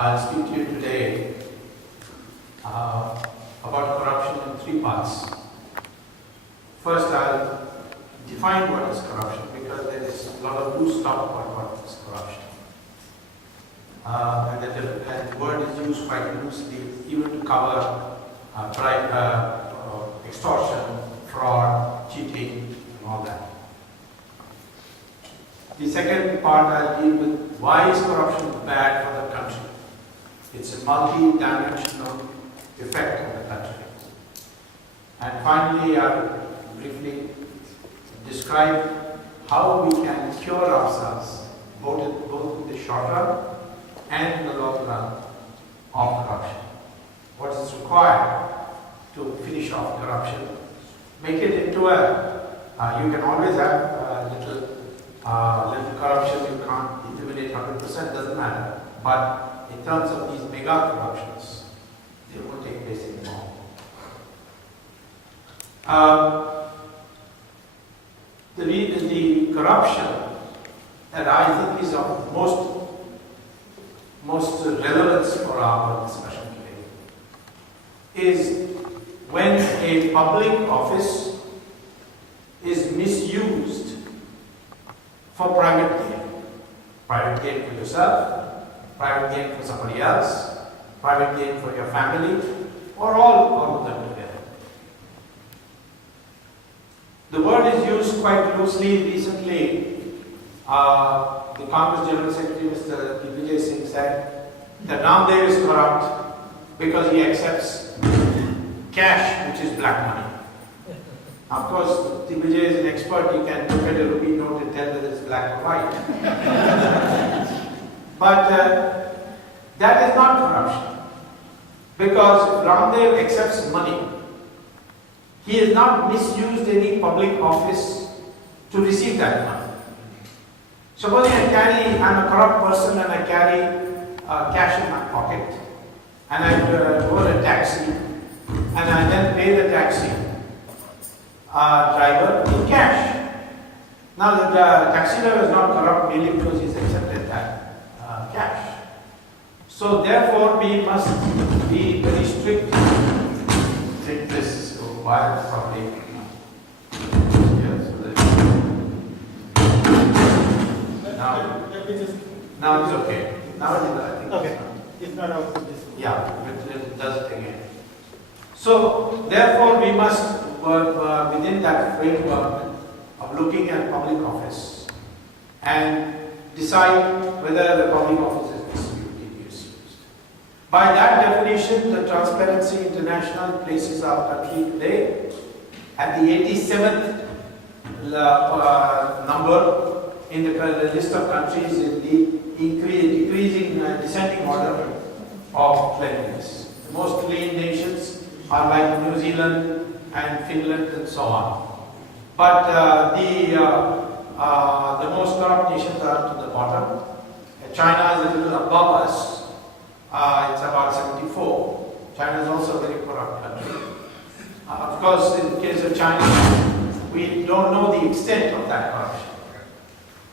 I'll speak to you today about corruption in three parts. First, I'll define what is corruption because there is a lot of loose talk about what is corruption. And the word is used quite loosely even to cover extortion, fraud, cheating, and all that. The second part I'll deal with why is corruption bad for the country. It's a multi-dimensional effect on the country. And finally, I'll briefly describe how we can cure ourselves, both in the short run and in the long run, of corruption. What is required to finish off corruption? Make it into you can always have little corruption, you can't eliminate 100%, doesn't matter. But in terms of these mega corruptions, they won't take place anymore. The corruption that I think is of most relevance for our discussion today is when a public office is misused for private gain. Private gain for yourself, private gain for somebody else, private gain for your family, or all of them together. The word is used quite loosely. Recently, the Congress General Secretary, Mr. Vijay Singh, said that Ramdev is corrupt because he accepts cash, which is black money. Of course, Vijay is an expert. He can look at a rupee note and tell whether it's black or white. But that is not corruption. Because if Ramdev accepts money, he has not misused any public office to receive that money. Suppose I'm a corrupt person and I carry cash in my pocket and I go in a taxi and I then pay the taxi driver in cash. Now the taxi driver is not corrupt merely because he's accepted that cash. So therefore we must be very strict. Take this wire properly. Now it's okay. Now it is, I think. Okay. If not out of this. Yeah, it does it again. So therefore we must work within that framework of looking at public office and decide whether the public office is misused. By that definition, the Transparency International places our country today at the 87th number in the list of countries in the decreasing descending order of cleanliness. The most clean nations are like New Zealand and Finland and so on. But the most corrupt nations are to the bottom. China is a little above us. It's about 74. China is also a very corrupt country. Of course, in the case of China, we don't know the extent of that corruption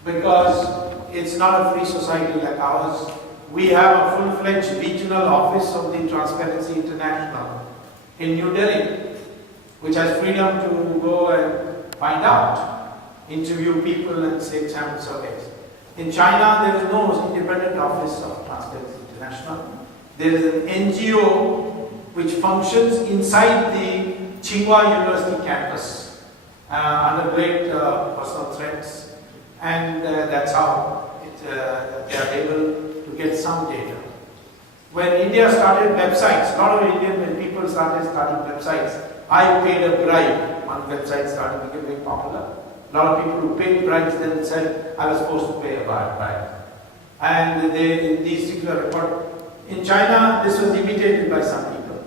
because it's not a free society like ours. We have a full-fledged regional office of the Transparency International in New Delhi, which has freedom to go and find out, interview people and take sample surveys. In China, there is no independent office of Transparency International. There is an NGO which functions inside the Tsinghua University campus under great personal threats, and that's how they are able to get some data. When India started websites, a lot of Indian people started websites. I paid a bribe. One website started becoming popular. A lot of people who paid bribes then said, I was supposed to pay a bribe. And in these particular report, in China, this was imitated by some people.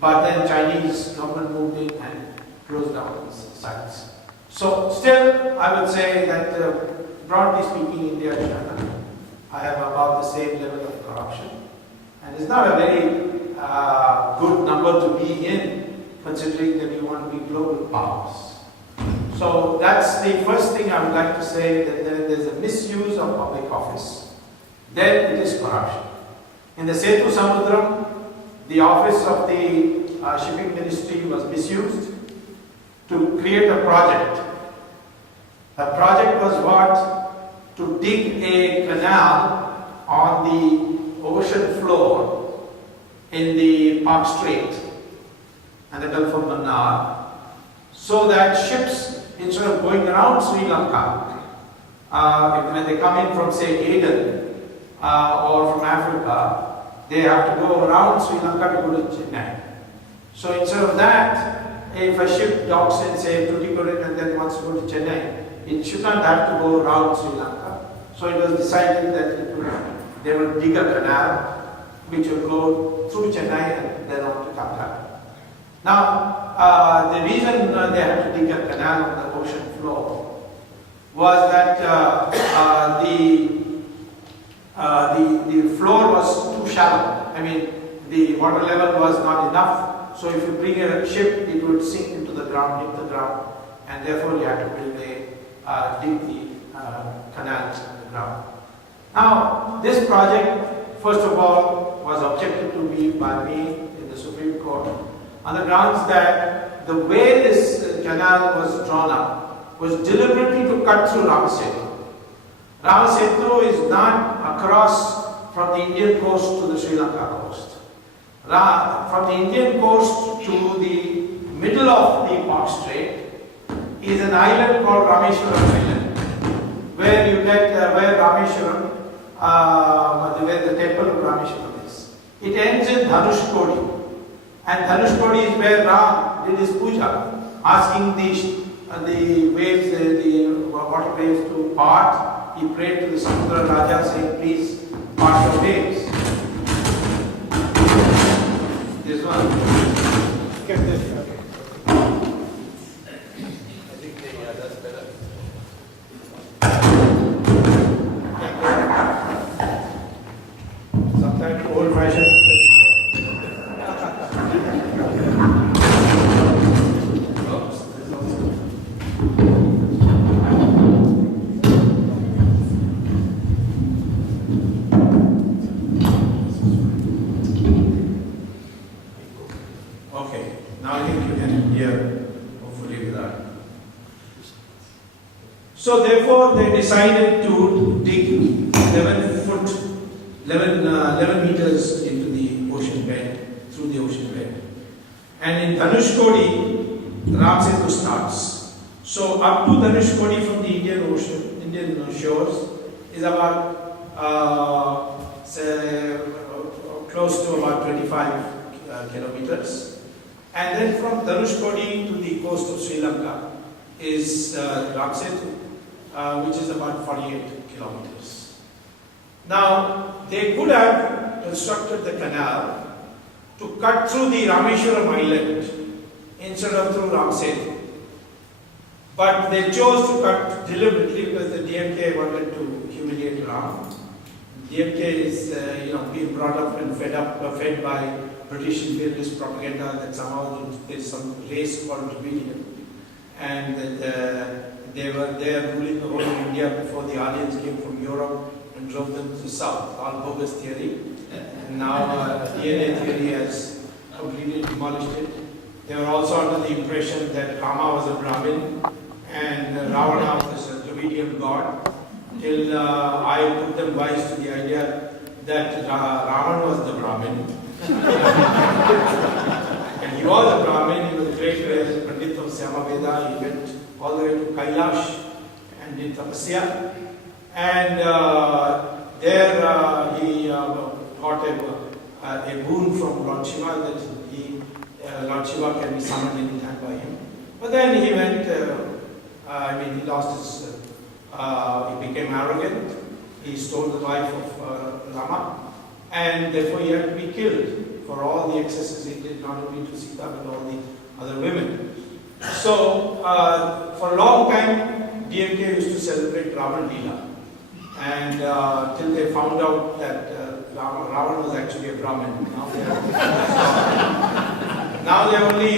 But then Chinese government moved in and closed down these sites. So still, I would say that broadly speaking, India and China, I have about the same level of corruption. And it's not a very good number to be in, considering that you want to be global powers. So that's the first thing I would like to say, that there is a misuse of public office. Then it is corruption. In the Setu Samudram, the office of the shipping ministry was misused to create a project. The project was what? To dig a canal on the ocean floor in the Park Strait and the Gulf of Mannar, so that ships, instead of going around Sri Lanka, when they come in from say Aden or from Africa, they have to go around Sri Lanka to go to Chennai. So instead of that, if a ship docks in say Tuticorin and then wants to go to Chennai, it should not have to go around Sri Lanka. So it was decided that they would dig a canal which would go through Chennai and then on to Calcutta. Now, the reason they had to dig a canal on the ocean floor was that the floor was too shallow. I mean, the water level was not enough. So if you bring a ship, it would sink into the ground, hit the ground, and therefore you had to build dig the canals in the ground. Now, this project, first of all, was objected to me by me in the Supreme Court on the grounds that the way this canal was drawn up was deliberately to cut through Setu. Setu is not across from the Indian coast to the Sri Lanka coast. From the Indian coast to the middle of the Park Strait is an island called Rameshwaram Island, where you get where Rameshwaram, where the temple of Rameshwaram is. It ends in Dhanushkodi, and Dhanushkodi is where Ram did his puja, asking the waves, the water waves to part. He prayed to the Samudra Raja, saying, "Please part the waves." This one. Get this. Okay. I think that's better. Sometimes old-fashioned. Okay, now I think you can hear hopefully without. So therefore they decided to dig 11 meters into the ocean bed, through the ocean bed. And in Dhanushkodi, Ram Setu starts. So up to Dhanushkodi from the Indian shores is about close to about 25 kilometers. And then from Dhanushkodi to the coast of Sri Lanka is Ram Setu, which is about 48 kilometers. Now, they could have constructed the canal to cut through the Rameshwaram Island instead of through Ram Setu. But they chose to cut deliberately because the DMK wanted to humiliate Ram. DMK is, being brought up and fed by British imperialist propaganda that somehow there's some race called Dravidian, and that they were there ruling the whole of India before the Aryans came from Europe and drove them to the south. All bogus theory. And now DNA theory has completely demolished it. They were also under the impression that Rama was a Brahmin and Ravana was a Dravidian god, till I put them wise to the idea that Ravan was the Brahmin. And he was a Brahmin, he was a great Pandit of Samaveda. He went all the way to Kailash and did tapasya. And there he got a boon from Lord Shiva that Lord Shiva can be summoned any time by him. But then he went, he lost his, he became arrogant. He stole the wife of Rama, and therefore he had to be killed for all the excesses he did, not only to Sita but all the other women. So for a long time, DMK used to celebrate Ravan Leela, and till they found out that Ravan was actually a Brahmin. Now they only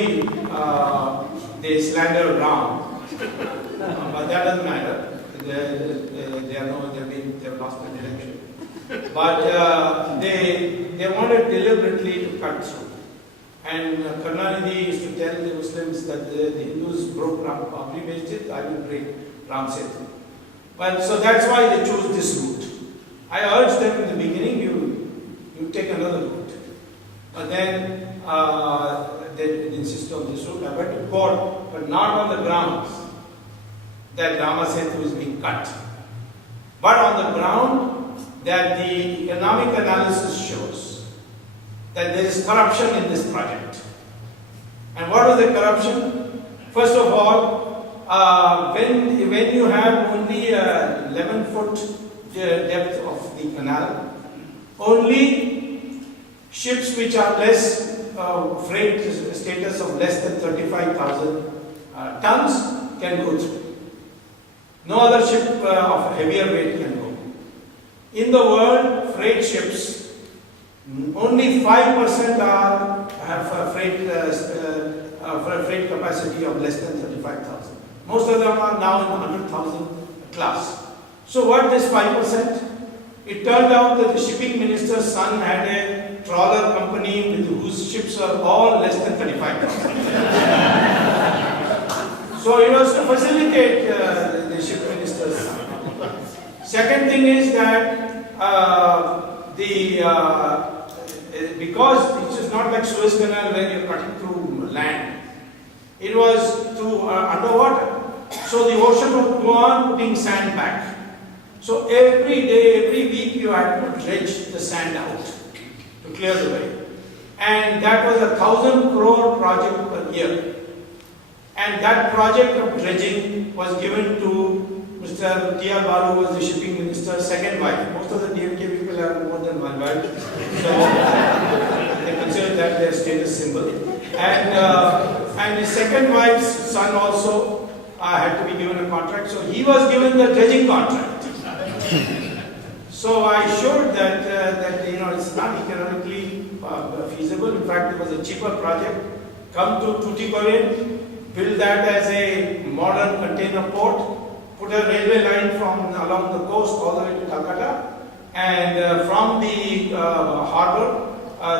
they slander Ram, but that doesn't matter. They've lost their direction. But they they wanted deliberately to cut through. And Karunanidhi used to tell the Muslims that the Hindus broke Babri Masjid, I will break Ram Setu. Well, so that's why they chose this route. I urged them in the beginning, you take another route. But then they insisted on this route. I went to court, but not on the grounds that Rama Setu is being cut, but on the ground that the economic analysis shows that there is corruption in this project. And what is the corruption? First of all, when you have only 11-foot depth of the canal, only ships which are less freight status of less than 35,000 tons can go through. No other ship of heavier weight can go. In the world, freight ships, only 5% have a freight capacity of less than 35,000. Most of them are now in the 100,000 class. So what is 5%? It turned out that the shipping minister's son had a trawler company with whose ships are all less than 35,000. So it was to facilitate the ship minister's son. Second thing is that because it is not like Suez Canal where you're cutting through land, it was through underwater. So the ocean would go on putting sand back. So every day, every week you had to dredge the sand out to clear the way. And that was a 1,000 crore project per year. And that project of dredging was given to Mr. T.R. Balu, who was the shipping minister's second wife. Most of the DMK people have more than one wife. So they consider that their status symbol. And his second wife's son also had to be given a contract. So he was given the dredging contract. So I showed that it's not economically feasible. In fact, it was a cheaper project. Come to Tuticorin, build that as a modern container port, put a railway line from along the coast all the way to Calcutta, and from the harbour,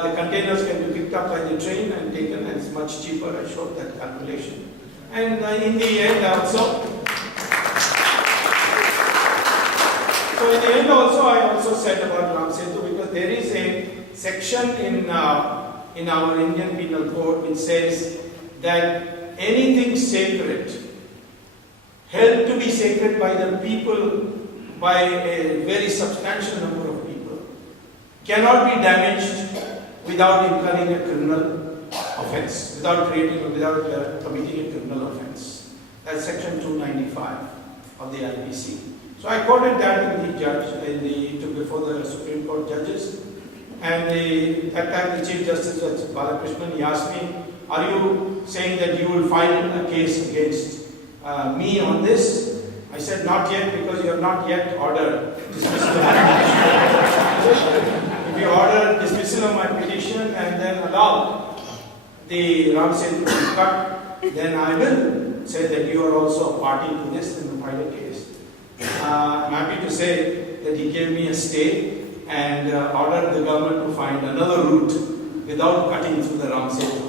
the containers can be picked up by the train and taken, and it's much cheaper. I showed that calculation. And in the end also, I also said about Ram Setu, because there is a section in our Indian Penal Code which says that anything sacred, held to be sacred by the people, by a very substantial number of people, cannot be damaged without incurring a criminal offense, without committing a criminal offense. That's section 295 of the IPC. So I quoted that before the Supreme Court judges, and that time the Chief Justice was Balakrishnan. He asked me, "Are you saying that you will file a case against me on this?" I said, "Not yet, because you have not yet ordered dismissal of my petition. If you order dismissal of my petition and then allow the Ram Setu to be cut, then I will say that you are also a party to this and file a case." I'm happy to say that he gave me a stay and ordered the government to find another route without cutting through the Ram Setu.